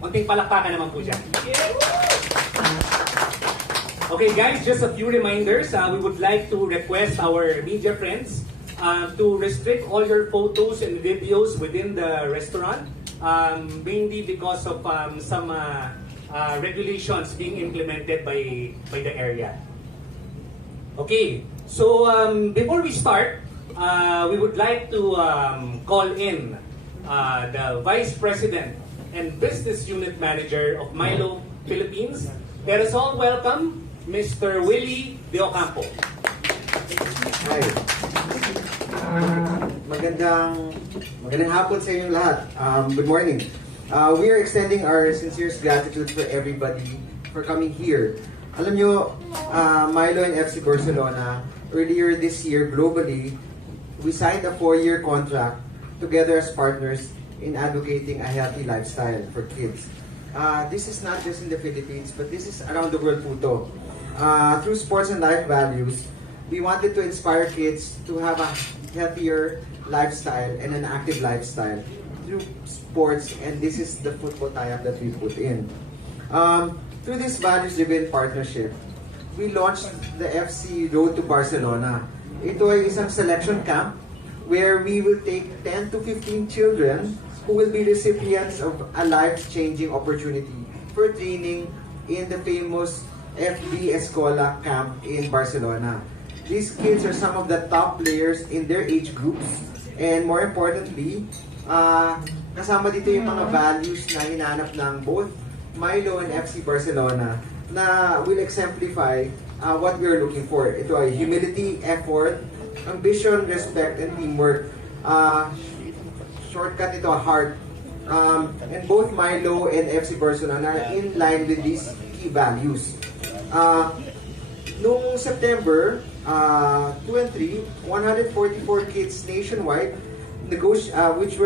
Konting palakpakan naman po dyan. Okay guys, just a few reminders. We would like to request our media friends to restrict all your photos and videos within the restaurant, mainly because of some regulations being implemented by the area. Okay, so before we start, we would like to call in the Vice President and Business Unit Manager of MILO Philippines. Let us all welcome Mr. Willie De Ocampo. Hi. Magandang hapon sa inyong lahat. Good morning. We are extending our sincerest gratitude for everybody for coming here. Alam nyo, MILO and FC Barcelona, earlier this year globally, we signed a 4-year contract together as partners in advocating a healthy lifestyle for kids. This is not just in the Philippines, but this is around the world po to. Through sports and life values, we wanted to inspire kids to have a healthier lifestyle and an active lifestyle through sports, and this is the football tie-up that we put in. Through this values-driven partnership, we launched the FC Road to Barcelona. Ito ay isang selection camp where we will take 10 to 15 children who will be recipients of a life-changing opportunity for training in the famous FCB Escola Camp in Barcelona. These kids are some of the top players in their age groups, and more importantly, kasama dito yung mga values na hinanap ng both MILO and FC Barcelona na will exemplify what we are looking for. Ito ay humility, effort, ambition, respect, and teamwork. Shortcut ito, heart. And both MILO and FC Barcelona are in line with these key values. Noong September 2 and 3, 144 kids nationwide which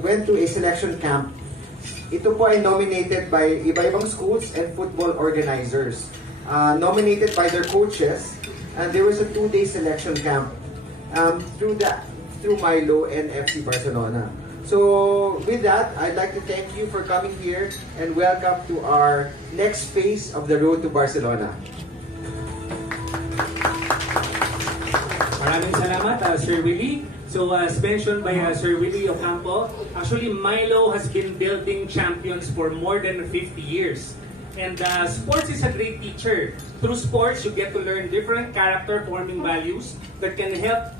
went to a selection camp. Ito po ay nominated by iba-ibang schools and football organizers. Nominated by their coaches, and there was a 2-day selection camp through MILO and FC Barcelona. So with that, I'd like to thank you for coming here and welcome to our next phase of the road to Barcelona. Maraming salamat, Sir Willie. So as mentioned by Sir Willie Ocampo, actually MILO has been building champions for more than 50 years. And sports is a great teacher. Through sports, you get to learn different character-forming values that can help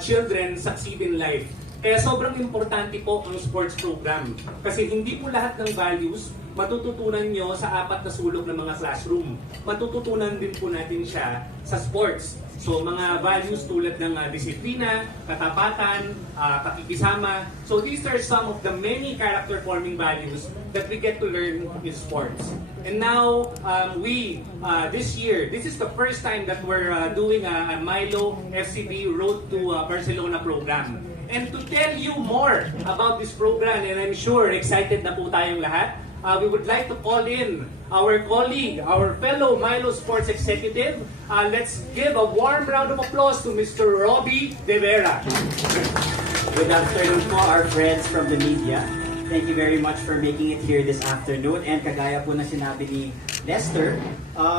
children succeed in life. Kaya sobrang importante po ang sports program. Kasi hindi po lahat ng values matututunan nyo sa 4 na sulok ng mga classroom. Matututunan din po natin siya sa sports. So mga values tulad ng disiplina, katapatan, pakikisama. So these are some of the many character-forming values that we get to learn in sports. And now, this year, this is the first time that we're doing a MILO FCB Road to Barcelona program. And to tell you more about this program, and I'm sure excited na po tayong lahat, we would like to call in our colleague, our fellow MILO Sports Executive. Let's give a warm round of applause to Mr. Robbie De Vera. Good afternoon po, our friends from the media. Thank you very much for making it here this afternoon. And kagaya po na sinabi ni Lester,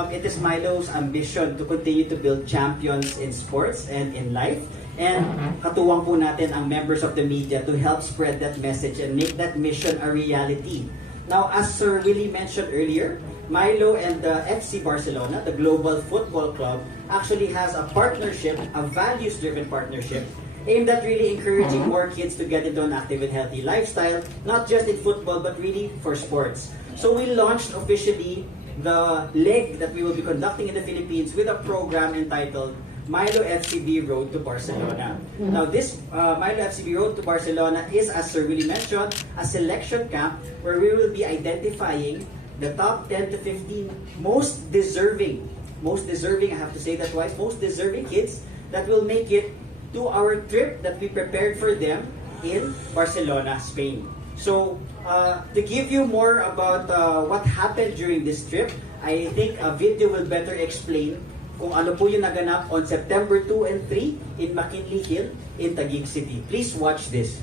it is MILO's ambition to continue to build champions in sports and in life. And katuwang po natin ang members of the media to help spread that message and make that mission a reality. Now, as Sir Willie mentioned earlier, MILO and the FC Barcelona, the global football club, actually has a partnership, a values-driven partnership, aimed at really encouraging more kids to get into an active and healthy lifestyle, not just in football, but really for sports. So we launched officially the leg that we will be conducting in the Philippines with a program entitled MILO FCB Road to Barcelona. Now this MILO FCB Road to Barcelona is, as Sir Willie mentioned, a selection camp where we will be identifying the top 10 to 15 most deserving, I have to say that twice, most deserving kids that will make it to our trip that we prepared for them in Barcelona, Spain. So, to give you more about what happened during this trip, I think a video will better explain kung ano po yung naganap on September 2 and 3 in McKinley Hill in Taguig City. Please watch this.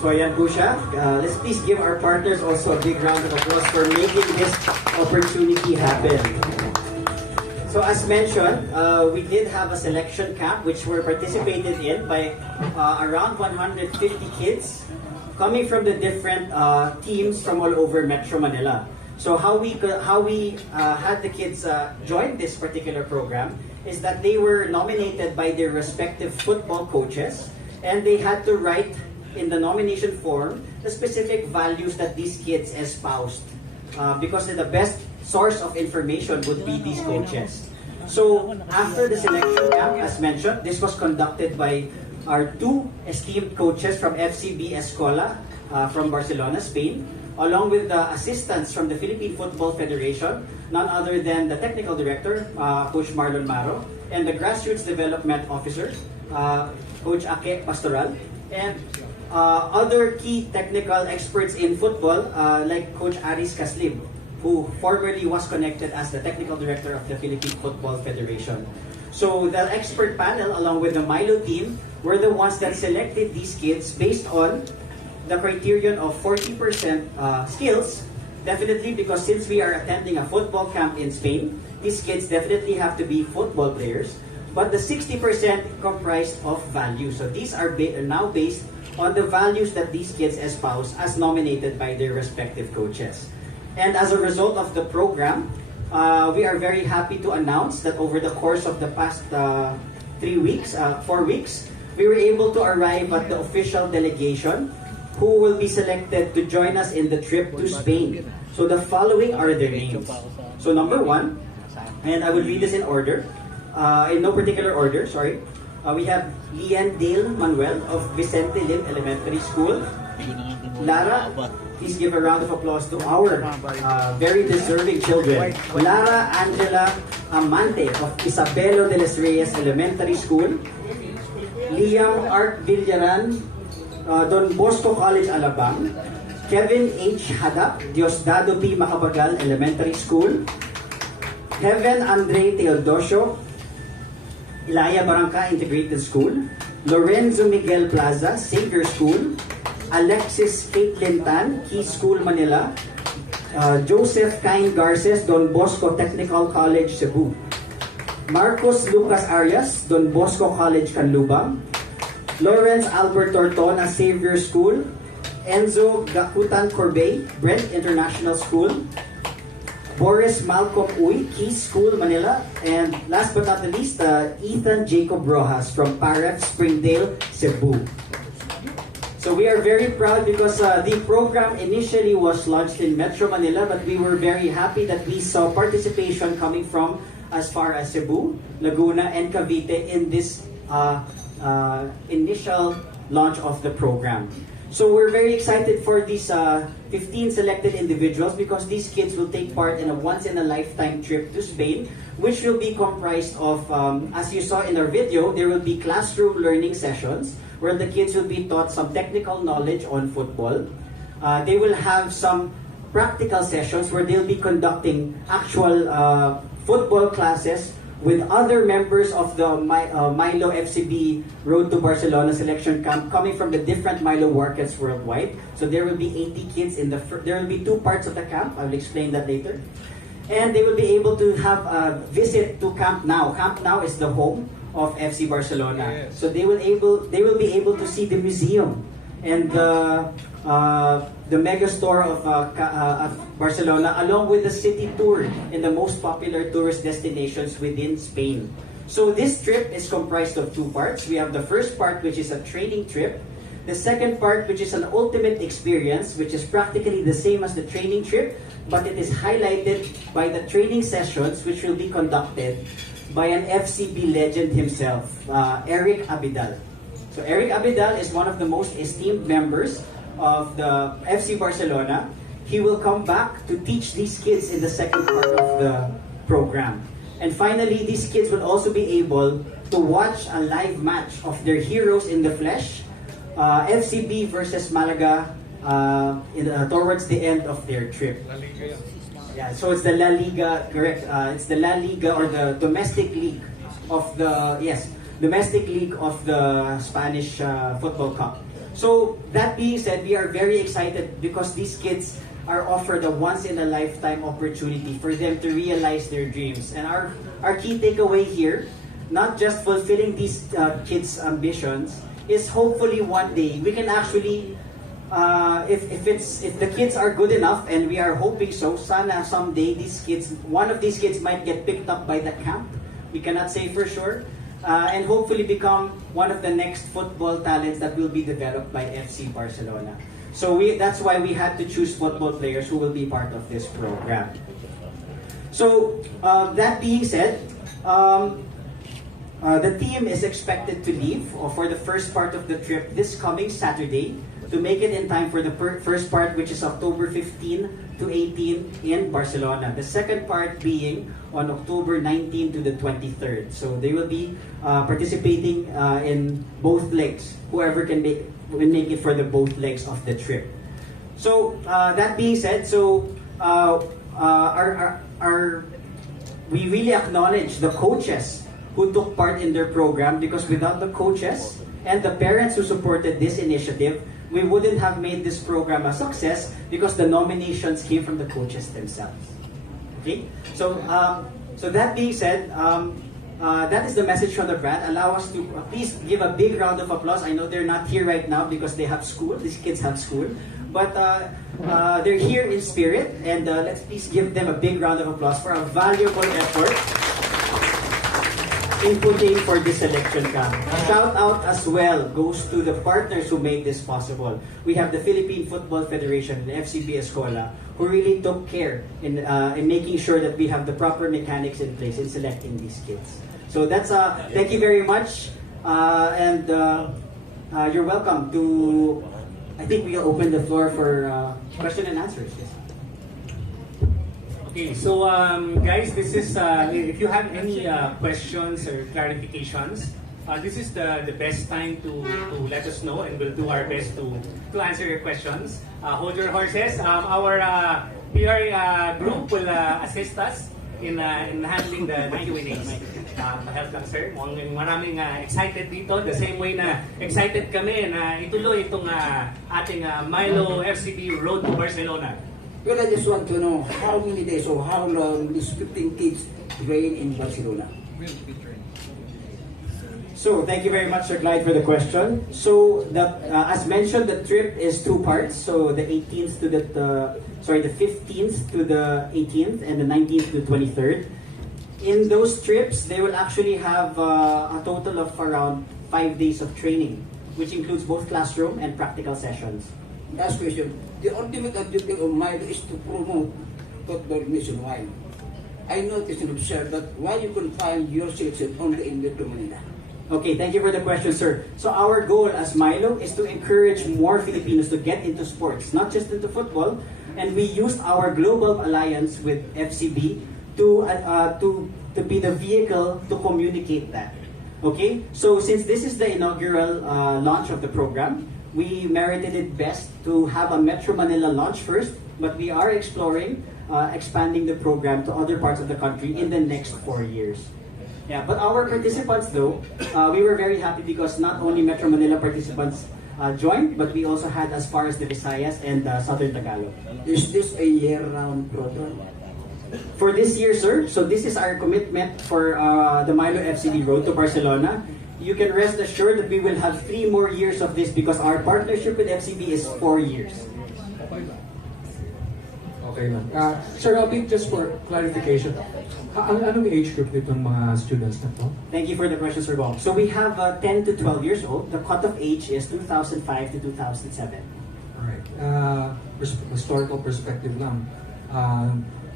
So ayan po siya. Let's please give our partners also a big round of applause for making this opportunity happen. So as mentioned, we did have a selection camp which were participated in by around 150 kids coming from the different teams from all over Metro Manila. So how we had the kids join this particular program is that they were nominated by their respective football coaches, and they had to write in the nomination form the specific values that these kids espoused, because the best source of information would be these coaches. So after the selection camp, as mentioned, this was conducted by our two esteemed coaches from FCB Escola from Barcelona, Spain, along with the assistants from the Philippine Football Federation, none other than the technical director, Coach Marlon Maro, and the grassroots development officer, Coach Ake Pastoral, and other key technical experts in football, like Coach Aris Kaslib, who formerly was connected as the technical director of the Philippine Football Federation. So the expert panel, along with the MILO team, were the ones that selected these kids based on the criterion of 40% skills, definitely because since we are attending a football camp in Spain, these kids definitely have to be football players, but the 60% comprised of values. So these are now based on the values that these kids espouse as nominated by their respective coaches. And as a result of the program, we are very happy to announce that over the course of the past 4 weeks, we were able to arrive at the official delegation who will be selected to join us in the trip to Spain. So the following are their names. So number 1, and I will read this in order, in no particular order, sorry. We have Lian Dale Manuel of Vicente Lim Elementary School. Lara, please give a round of applause to our very deserving children. Lara Angela Amante of Isabelo de los Reyes Elementary School. Liam Art Villaran, Don Bosco College, Alabang. Kevin H. Hadap, Diosdado P. Macabagal Elementary School. Heaven Andre Teodosio, Ilaya Barangka Integrated School. Lorenzo Miguel Plaza, Xavier School. Alexis Caitlin Tan, Key School, Manila. Joseph Cain Garces, Don Bosco Technical College, Cebu. Marcos Lucas Arias, Don Bosco College, Canlubang. Lawrence Albert Tortona, Xavier School. Enzo Gakutan Corbey, Brent International School. Boris Malcolm Uy, Key School, Manila. And last but not the least, Ethan Jacob Rojas from Paref, Springdale, Cebu. So we are very proud because the program initially was launched in Metro Manila, but we were very happy that we saw participation coming from as far as Cebu, Laguna, and Cavite in this initial launch of the program. So we're very excited for these 15 selected individuals because these kids will take part in a once-in-a-lifetime trip to Spain, which will be comprised of, as you saw in our video, there will be classroom learning sessions where the kids will be taught some technical knowledge on football. They will have some practical sessions where they'll be conducting actual football classes with other members of the MILO FCB Road to Barcelona selection camp coming from the different MILO markets worldwide. So there will be 80 kids in there will be 2 parts of the camp. I will explain that later. And they will be able to have a visit to Camp Nou. Camp Nou is the home of FC Barcelona. Yes. So they will be able to see the museum and the mega store of Barcelona, along with the city tour in the most popular tourist destinations within Spain. So this trip is comprised of 2 parts. We have the first part, which is a training trip. The second part, which is an ultimate experience, which is practically the same as the training trip, but it is highlighted by the training sessions, which will be conducted by an FCB legend himself, Eric Abidal. So Eric Abidal is one of the most esteemed members of the FC Barcelona. He will come back to teach these kids in the second part of the program. And finally, these kids will also be able to watch a live match of their heroes in the flesh, FCB versus Malaga, towards the end of their trip. Yeah, so it's the La Liga, correct? It's the La Liga, or the domestic league of the domestic league of the Spanish Football Cup. So that being said, we are very excited because these kids are offered a once-in-a-lifetime opportunity for them to realize their dreams. And our key takeaway here, not just fulfilling these kids' ambitions, is hopefully one day we can actually, if the kids are good enough, and we are hoping so, sana someday one of these kids might get picked up by the camp. We cannot say for sure. And hopefully become one of the next football talents that will be developed by FC Barcelona. So that's why we had to choose football players who will be part of this program. So that being said, the team is expected to leave for the first part of the trip this coming Saturday to make it in time for the first part, which is October 15 to 18 in Barcelona. The second part being on October 19 to the 23rd. So they will be participating in both legs. Whoever can make it for the both legs of the trip. So that being said, we really acknowledge the coaches who took part in their program, because without the coaches and the parents who supported this initiative, we wouldn't have made this program a success, because the nominations came from the coaches themselves. Okay, so that being said, that is the message from the brand. Allow us to please give a big round of applause. I know they're not here right now because they have school. These kids have school, but they're here in spirit, and let's please give them a big round of applause for a valuable effort inputting for this selection camp. A shout out as well goes to the partners who made this possible. We have the Philippine Football Federation and FCB Escola, who really took care in making sure that we have the proper mechanics in place in selecting these kids. So that's thank you very much, and you're welcome to. I think we'll open the floor for question and answers. Yes. Okay, so guys, this is if you have any questions or clarifications, this is the best time to let us know, and we'll do our best to answer your questions. Hold your horses. Our PR group will assist us in handling the Q&As. Help lang sir. Maraming excited dito. The same way na excited kami na ituloy itong ating MILO FCB Road to Barcelona. Well, I just want to know how many days or how long these 15 kids train in Barcelona. So, thank you very much, Sir Clyde, for the question. So, as mentioned, the trip is two parts. So, the 15th to the 18th, and the 19th to the 23rd. In those trips, they will actually have a total of around 5 days of training, which includes both classroom and practical sessions. Last question. The ultimate objective of MILO is to promote football nationwide. I noticed and observed that why you can find your selection only in Metro Manila. Okay, thank you for the question, sir. So our goal as MILO is to encourage more Filipinos to get into sports, not just into football. And we used our global alliance with FCB to be the vehicle to communicate that. Okay, so since this is the inaugural launch of the program, we merited it best to have a Metro Manila launch first, but we are exploring expanding the program to other parts of the country in the next 4 years. Yeah, but our participants though, we were very happy because not only Metro Manila participants joined, but we also had as far as the Visayas and Southern Tagalog. Is this a year-round program? For this year, sir, so this is our commitment for the MILO FCB Road to Barcelona. You can rest assured that we will have 3 more years of this because our partnership with FCB is 4 years. Okay lang. Sir Robin, just for clarification, anong age group nitong mga students na to? Thank you for the question, Sir Bob. So we have 10 to 12 years old. The cutoff age is 2005 to 2007. Alright. Historical perspective lang.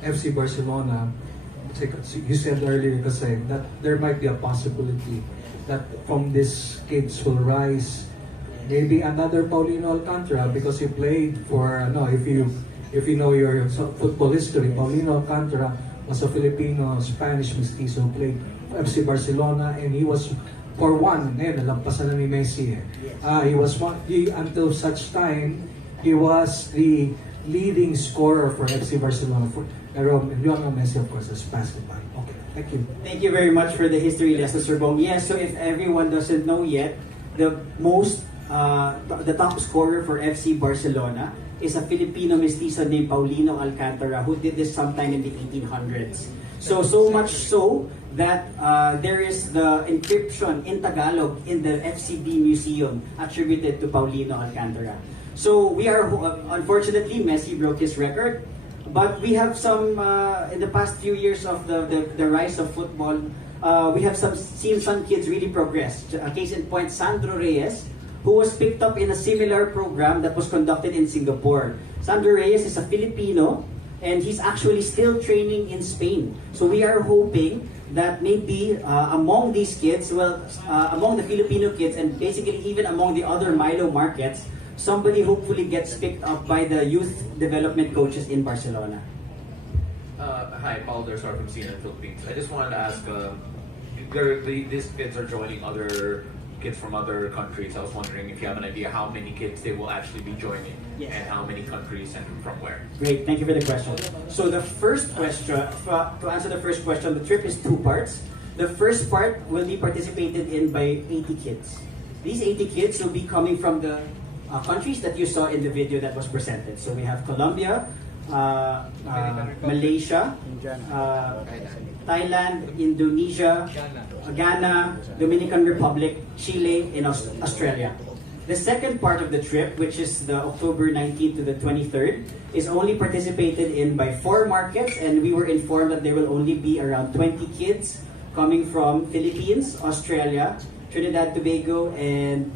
FC Barcelona, you said earlier kasi that there might be a possibility that from these kids will rise maybe another Paulino Alcantara, because he played for if you know your football history, Paulino Alcantara was a Filipino Spanish mestizo who played for FC Barcelona, and he was for one nalampasan na ni Messi until such time he was the leading scorer for FC Barcelona. Pero Lionel Messi, of course, has passed it by. Okay, thank you. Thank you very much for the history lesson, Sir Bong. Yes, so if everyone doesn't know yet, the most the top scorer for FC Barcelona is a Filipino mestizo named Paulino Alcantara who did this sometime in the 1800s. So much so that there is the inscription in Tagalog in the FCB Museum attributed to Paulino Alcantara. So we are, unfortunately, Messi broke his record, but we have some, in the past few years of the rise of football, we have seen some kids really progress. A case in point, Sandro Reyes, who was picked up in a similar program that was conducted in Singapore. Sandro Reyes is a Filipino, and he's actually still training in Spain. So we are hoping that maybe among these kids, among the Filipino kids, and basically even among the other MILO markets, somebody hopefully gets picked up by the youth development coaches in Barcelona. Hi, Paul Dersar from CNN Philippines. I just wanted to ask, these kids are joining other kids from other countries. I was wondering if you have an idea how many kids they will actually be joining, Yes. and how many countries and from where. Great, thank you for the question. So the first question, to answer the first question, the trip is two parts. The first part will be participated in by 80 kids. These 80 kids will be coming from the countries that you saw in the video that was presented. So we have Colombia, Malaysia, Thailand, Indonesia, Ghana, Dominican Republic, Chile, and Australia. The second part of the trip, which is the October 19th to the 23rd, is only participated in by 4 markets, and we were informed that there will only be around 20 kids coming from Philippines, Australia, Trinidad, Tobago, and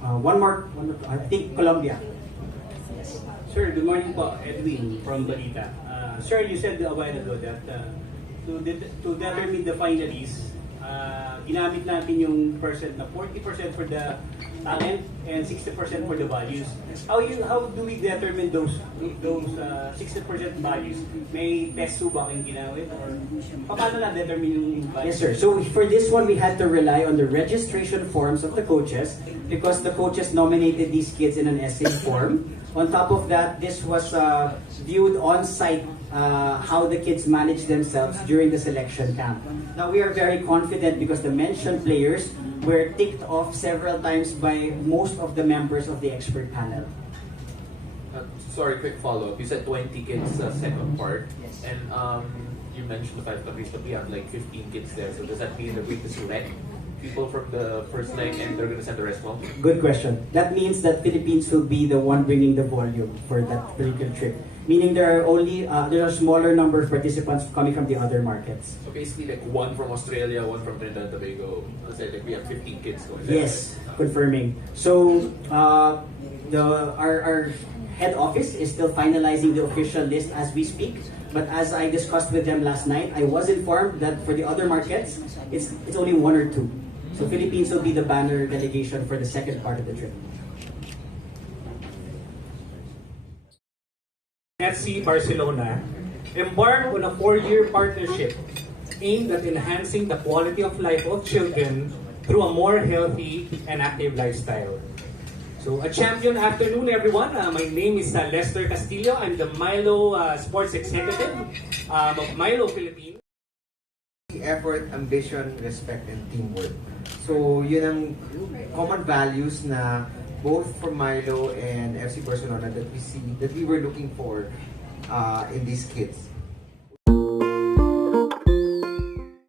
one more, I think Colombia. Sir, good morning po. Edwin from Balita. Sir, you said a while ago that to determine the finalists, ginamit natin yung percent na 40% for the talent and 60% for the values. How do we determine those 60% values? May test ba kayong ginawit or paano na determine yung values? Yes, sir. So for this one, we had to rely on the registration forms of the coaches because the coaches nominated these kids in an essay form. On top of that, this was viewed on site how the kids manage themselves during the selection camp. Now we are very confident because the mentioned players were ticked off several times by most of the members of the expert panel. Sorry, quick follow-up. You said 20 kids second part, Yes. and you mentioned the 5 countries, but we have like 15 kids there. So does that mean they're going to select people from the first leg and they're going to send the rest home? Good question. That means that Philippines will be the one bringing the volume for that particular trip. Meaning there are a smaller number of participants coming from the other markets. So basically like 1 from Australia, 1 from Trinidad and Tobago. Let's say like we have 15 kids going there. Yes, confirming. So our head office is still finalizing the official list as we speak. But as I discussed with them last night, I was informed that for the other markets, it's only 1 or 2. So Philippines will be the banner delegation for the second part of the trip. FC Barcelona embarked on a 4-year partnership aimed at enhancing the quality of life of children through a more healthy and active lifestyle. So, a champion afternoon, everyone. My name is Lester Castillo. I'm the MILO Sports Executive of MILO Philippines. Effort, ambition, respect, and teamwork. So, yun ang common values na both for MILO and FC Barcelona that we were looking for in these kids.